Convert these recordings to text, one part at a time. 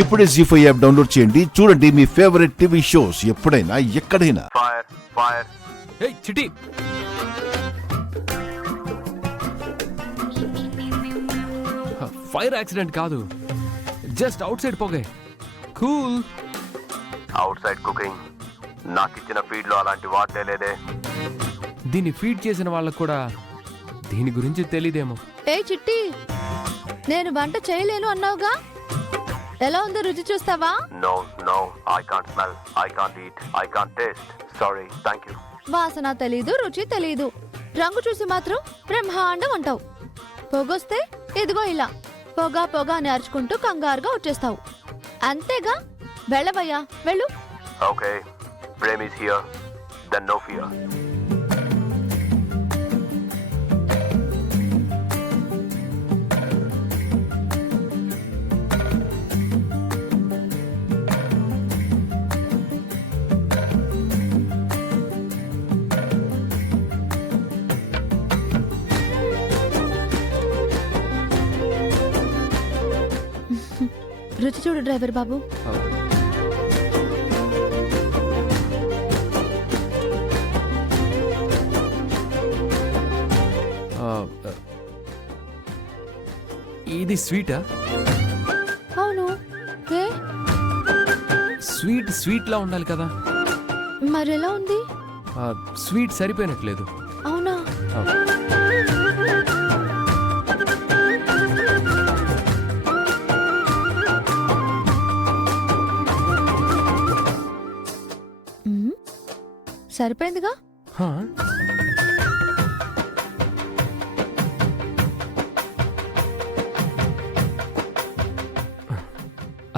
ఇప్పుడే జీ5 app download చేయండి. చూడండి మీ ఫేవరెట్ టీవీ షోస్ ఎప్పుడైనా ఎక్కడైనా. చిటి ఫైర్ యాక్సిడెంట్ కాదు, జస్ట్ అవుట్ సైడ్ పోగే. కూల్. అవుట్ సైడ్ కుకింగ్ నాకిచ్చిన ఫీడ్ లో అలాంటి వాటే లేదే. దీన్ని ఫీడ్ చేసిన వాళ్ళకు కూడా దీని గురించి తెలీదేమో. ఏ చిట్టి, నేను వంట చేయలేను అన్నావుగా, ఎలా ఉందో రుచి చూస్తావా? No no, I can't smell, I can't eat, I can't taste. Sorry, thank you. వాసన తెలీదు, రుచి తెలీదు, రంగు చూసి మాత్రం బ్రహ్మాండం అంటావు. పొగొస్తే ఇదిగో ఇలా పొగ పొగ అని అరుచుకుంటూ కంగారుగా వచ్చేస్తావు. అంతేగా, వెళ్ళవయ్యా, వెళ్ళు. Okay, Prem is here, then no fear. రుచి చూడు డ్రైవర్ బాబు. ఇది స్వీటా? అవును. ఏ స్వీట్ స్వీట్ లా ఉండాలి కదా. మరెలా ఉంది? స్వీట్ సరిపోయినట్లేదు. అవునా? సరిపోయిందిగా.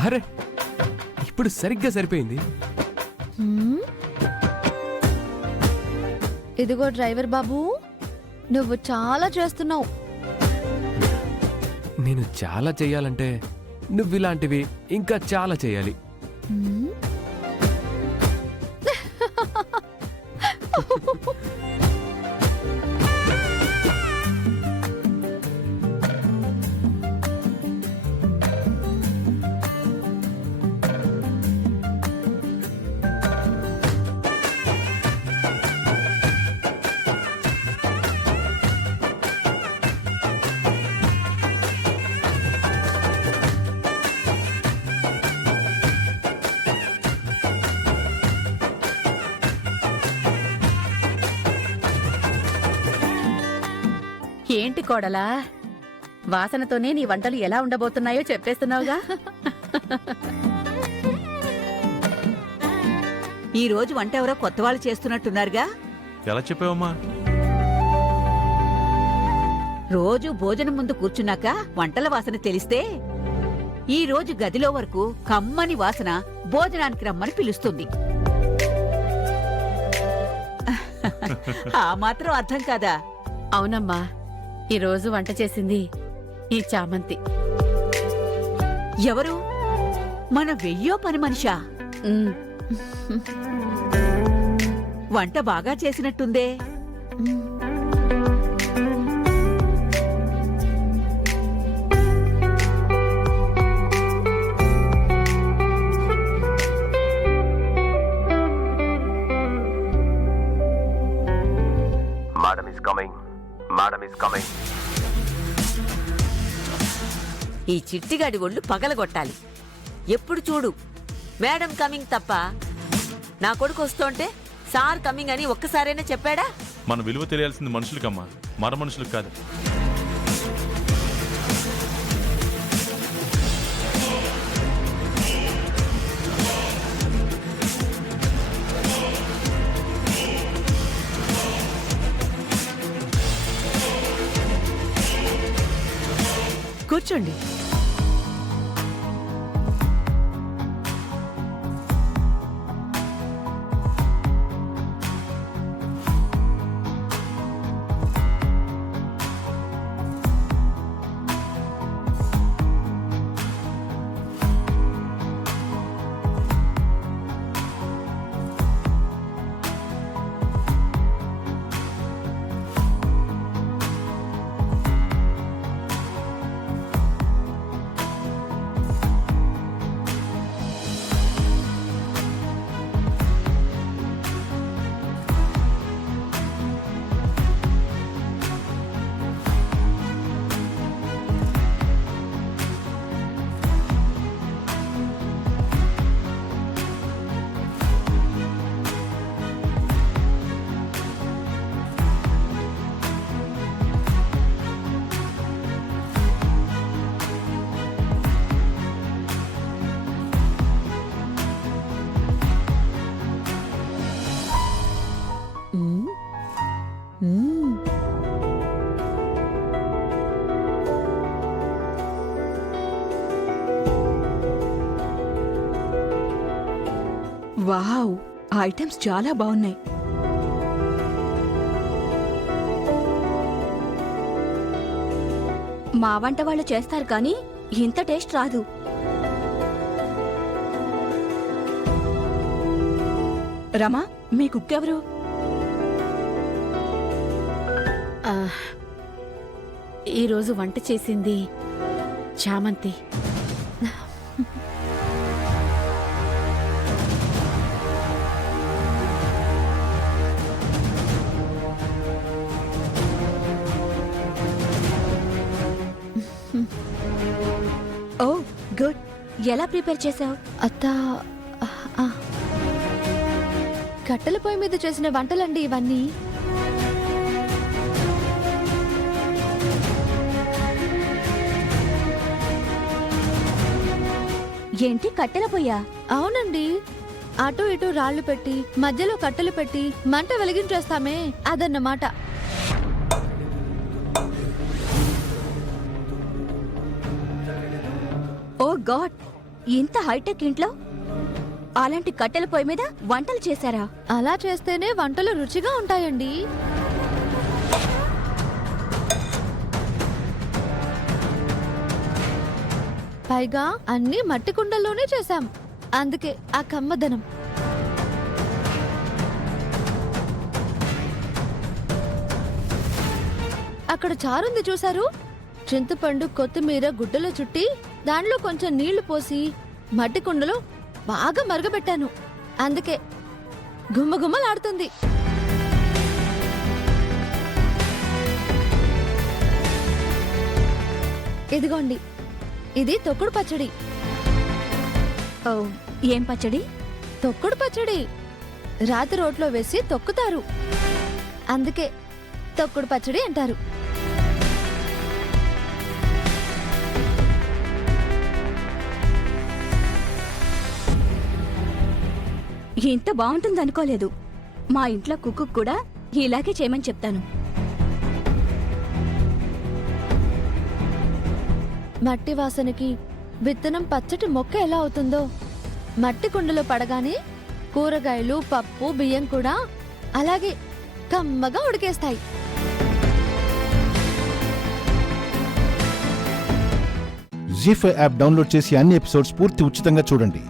అరే, ఇప్పుడు సరిగ్గా సరిపోయింది. ఇదిగో డ్రైవర్ బాబు, నువ్వు చాలా చేస్తున్నావు. నేను చాలా చెయ్యాలంటే నువ్వు ఇలాంటివి ఇంకా చాలా చెయ్యాలి. ఏంటి కోడలా, వాసనతోనే నీ వంటలు ఎలా ఉండబోతున్నాయో చెప్పేస్తున్నావుగా. ఈ రోజు వంట ఎవరో కొత్త వాళ్ళు చేస్తున్నట్టున్నారుగా. ఎలా చెప్పావమ్మా? రోజు భోజనం ముందు కూర్చున్నాక వంటల వాసన తెలిస్తే ఈ రోజు గదిలో వరకు కమ్మని వాసన భోజనానికి రమ్మని పిలుస్తుంది. ఆ మాత్రం అర్థం కాదా? అవునమ్మా, ఈరోజు వంట చేసింది ఈ చామంతి. ఎవరు? మన వెయ్యో పని మనిషా? వంట బాగా చేసినట్టుందే. Madam is coming, madam is coming. ఈ చిట్టిగాడి ఒళ్ళు పగలగొట్టాలి. ఎప్పుడు చూడు మేడం కమింగ్ తప్ప, నా కొడుకు వస్తుంటే సార్ కమింగ్ అని ఒక్కసారైనా చెప్పాడా? మన విలువ తెలియాల్సింది మనుషులకమ్మా, మర మనుషులకు కాదు. కూర్చోండి. వావ్, ఆ ఐటమ్స్ చాలా బాగున్నాయి. మా వంట వాళ్ళు చేస్తారు కానీ ఇంత టేస్ట్ రాదు. రమా, మీ కుక్ ఎవరు? ఈరోజు వంట చేసింది చామంతి. ఓ గుడ్. ఎలా ప్రిపేర్ చేసావు? అత్త ఆ. కట్టెల పొయ్యి మీద చేసిన వంటలండి ఇవన్నీ. ఏంటి కట్టెల పొయ్యా? అవునండి, అటు ఇటు రాళ్లు పెట్టి మధ్యలో కట్టెలు పెట్టి మంట వెలిగించేస్తామే అదన్నమాట. ఓ గాడ్, ఇంత హైటెక్ ఇంట్లో అలాంటి కట్టెల పొయ్యి మీద వంటలు చేశారా? అలా చేస్తేనే వంటలు రుచిగా ఉంటాయండి. పైగా అన్నీ మట్టి కుండల్లోనే చేశాం, అందుకే ఆ కమ్మదనం. అక్కడ చారుంది చూసారు? చింతపండు, కొత్తిమీర గుడ్డలో చుట్టి దానిలో కొంచెం నీళ్లు పోసి మట్టి కుండలో బాగా మరగబెట్టాను, అందుకే గుమ్మగుమ్మలాడుతుంది. ఇదిగోండి, ఇది తొక్కుడు పచ్చడి. ఓ, ఏం పచ్చడి? తొక్కుడు పచ్చడి రాతి రోట్లో వేసి తొక్కుతారు, అందుకే తొక్కుడు పచ్చడి అంటారు. ఇంత బాగుంటుంది అనుకోలేదు. మా ఇంట్లో కుక్కు కూడా ఇలాగే చేయమని చెప్తాను. మట్టి వాసనకి విత్తనం పచ్చటి మొక్క ఎలా అవుతుందో, మట్టి కుండలో పడగానే కూరగాయలు, పప్పు, బియ్యం కూడా అలాగే కమ్మగా ఉడికేస్తాయి. జీ5 యాప్ డౌన్లోడ్ చేసి అన్ని ఎపిసోడ్స్ పూర్తి ఉచితంగా చూడండి.